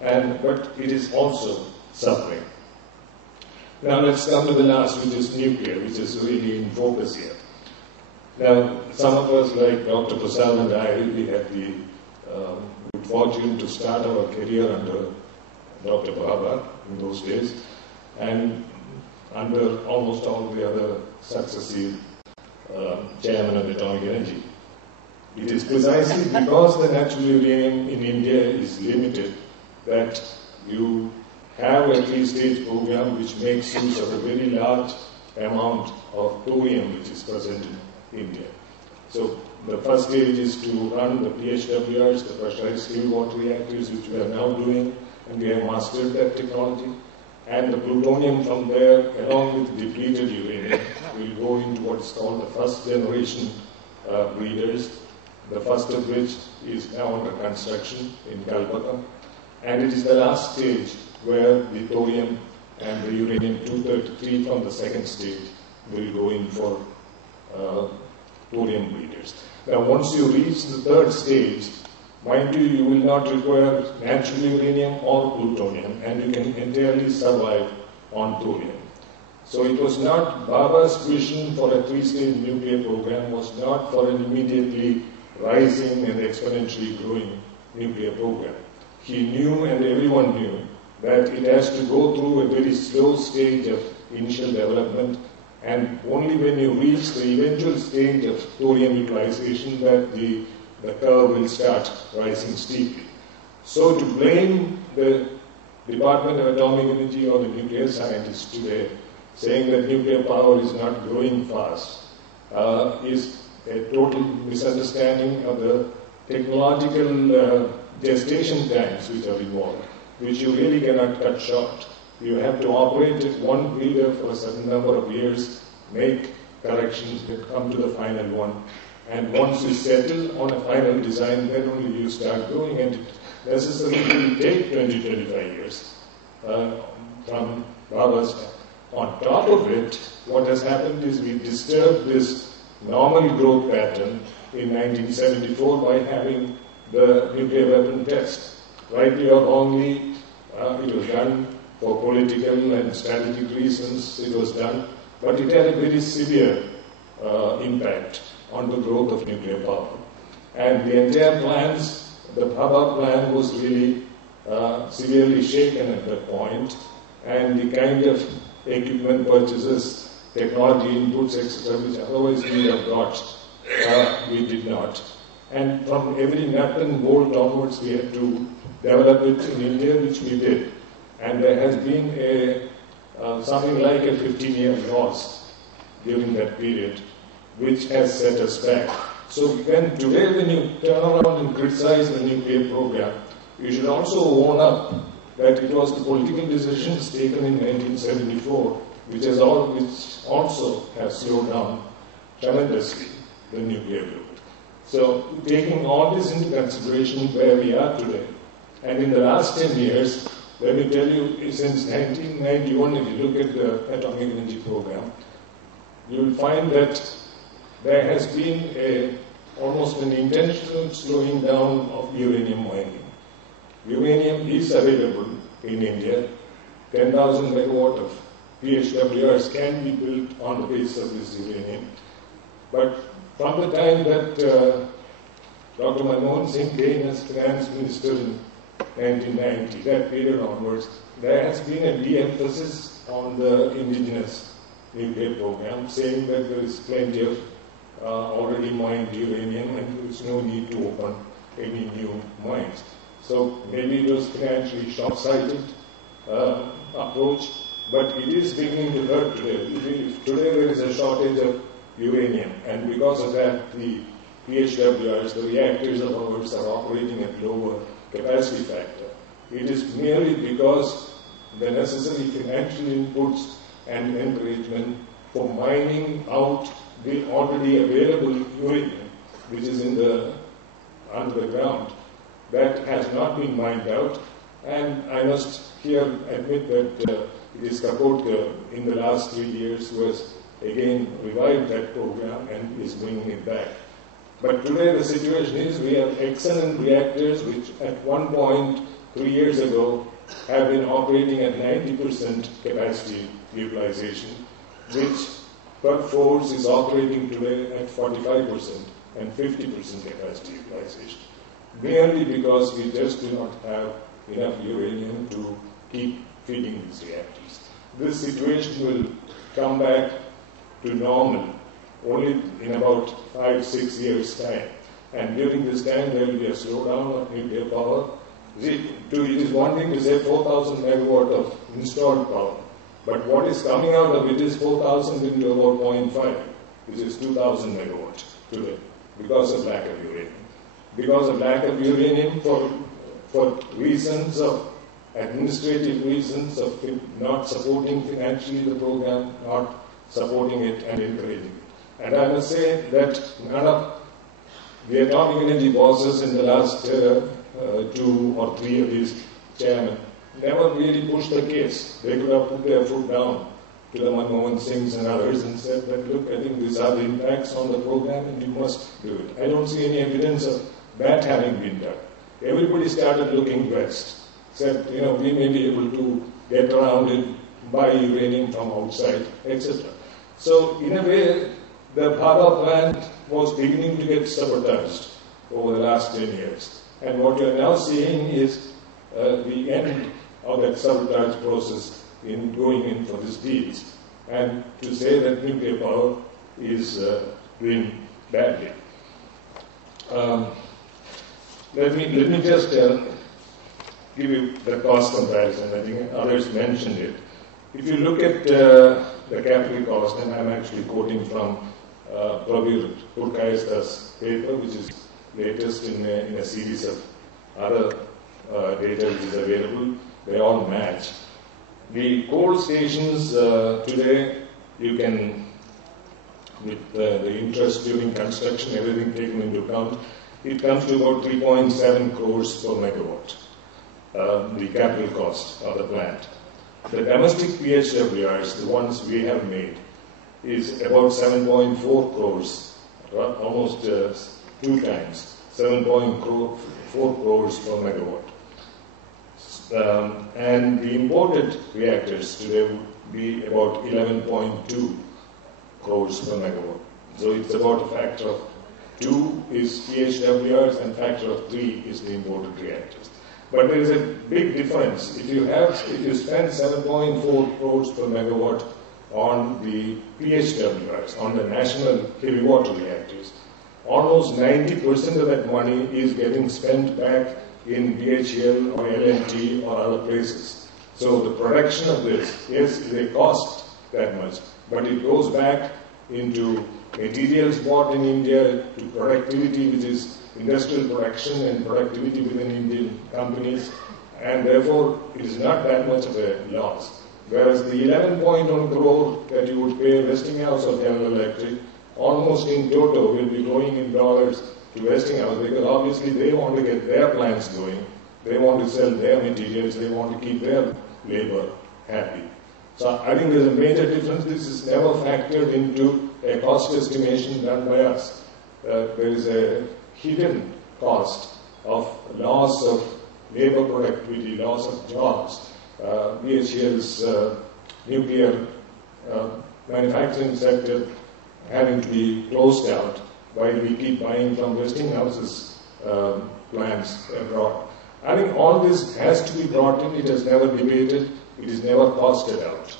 but it is also suffering. Now let's come to the last, which is nuclear, which is really in focus here. Now, some of us, like Dr. Prasad and I, we had the good fortune to start our career under Dr. Bhabha in those days, and under almost all the other successive chairmen of atomic energy. It is precisely because the natural uranium in India is limited that you have a three-stage program which makes use of a very large amount of thorium which is present in India. So the first stage is to run the PHWRs, the pressurized still water reactors, which we are now doing, and we have mastered that technology. And the plutonium from there, along with depleted uranium, will go into what is called the first generation breeders, the first of which is now under construction in Kalpakam. And it is the last stage where the thorium and the uranium-233 from the second stage will go in for thorium breeders. Now, once you reach the third stage, mind you, you will not require natural uranium or plutonium, and you can entirely survive on thorium. So it was not Bhabha's vision for a three-stage nuclear program was not for an immediately rising and exponentially growing nuclear program. He knew, and everyone knew, that it has to go through a very slow stage of initial development, and only when you reach the eventual stage of thorium utilization that the curve will start rising steeply. So to blame the Department of Atomic Energy or the nuclear scientists today, saying that nuclear power is not growing fast, is a total misunderstanding of the technological gestation times which are involved, which you really cannot cut short. You have to operate at one breeder for a certain number of years, make corrections, come to the final one, and once you settle on a final design, then only you start going, and it necessarily will take 20-25 years from Bhabha's time. On top of it, what has happened is we disturbed this normal growth pattern in 1974 by having the nuclear weapon test. Rightly or wrongly, it was done for political and strategic reasons, it was done, but it had a very severe impact on the growth of nuclear power. And the entire plans, the Bhabha plan was really severely shaken at that point, and the kind of equipment purchases, technology inputs, etc., which otherwise we would have got, we did not. And from every nut and bolt onwards, we had to develop it in India, which we did. And there has been something like a 15-year loss during that period, which has set us back. So today when you turn around and criticize the nuclear program, you should also own up that it was the political decisions taken in 1974 which also have slowed down tremendously the nuclear build. So taking all this into consideration where we are today, and in the last 10 years, let me tell you, since 1991, if you look at the atomic energy program, you will find that there has been almost an intentional slowing down of uranium mining. Uranium is available in India. 10,000 megawatt of PHWRs can be built on the basis of this uranium. But from the time that Dr. Manmohan Singh came as finance minister in 1990, that period onwards, there has been a de-emphasis on the indigenous nuclear program, saying that there is plenty of already mined uranium and there is no need to open any new mines. So maybe it was financially short-sighted approach, but it is beginning to hurt today. Today there is a shortage of uranium, and because of that, the PHWRs, the reactors of ours, are operating at lower capacity factor. It is merely because the necessary financial inputs and encouragement for mining out the already available uranium, which is under the ground, that has not been mined out. And I must here admit that it is Kapotka in the last 3 years who has again revived that program and is bringing it back. But today the situation is we have excellent reactors which at one point 3 years ago have been operating at 90% capacity utilization, which Perth-Force is operating today at 45% and 50% capacity utilization, merely because we just do not have enough uranium to keep feeding these reactors. This situation will come back to normal only in about 5-6 years' time. And during this time, there will be a slowdown of nuclear power. It is one thing to say 4,000 megawatt of installed power, but what is coming out of it is 4,000 into about 0.5, which is 2,000 megawatt today, because of lack of uranium. Because of lack of uranium, for reasons of administrative reasons of not supporting financially the program, not supporting it and encouraging it. And I must say that none of the atomic energy bosses in the last 2 or 3 of these chairmen never really pushed the case. They could have put their foot down to the Manmohan Singhs and others and said that, look, I think these are the impacts on the program and you must do it. I don't see any evidence of that having been done. Everybody started looking west. Said, we may be able to get around it, buy uranium from outside, etc. So, in a way, the Bhava plant was beginning to get sabotaged over the last 10 years. And what you are now seeing is the end of that sabotage process in going in for these deals. And to say that nuclear power is doing badly. Let me just give you the cost comparison. I think others mentioned it. If you look at the capital cost, and I'm actually quoting from Prabir Purkayastha's paper, which is latest in a series of other data which is available, they all match. The coal stations today, you can, with the interest during construction, everything taken into account, it comes to about 3.7 crores per megawatt. The capital cost of the plant. The domestic PHWRs, the ones we have made, is about 7.4 crores, almost 2 times, 7.4 crores per megawatt. And the imported reactors today would be about 11.2 crores per megawatt. So it's about a factor of 2 is PHWRs and factor of 3 is the imported reactors. But there is a big difference. If you spend 7.4 crores per megawatt on the PHWRs, on the national heavy water reactors, almost 90% of that money is getting spent back in BHEL or LNT or other places. So the production of this, yes, is a cost that much, but it goes back into materials bought in India, to productivity, which is industrial production and productivity within Indian companies, and therefore it is not that much of a loss. Whereas the 11.1 crore that you would pay Westinghouse or General Electric, almost in toto will be going in dollars to Westinghouse, because obviously they want to get their plants going, they want to sell their materials, they want to keep their labor happy. So I think there's a major difference. This is never factored into a cost estimation done by us. There is a hidden cost of loss of labor productivity, loss of jobs. BHEL's nuclear manufacturing sector having to be closed out while we keep buying from Westinghouse's plants abroad. I think all this has to be brought in. It has never debated. It is never costed out.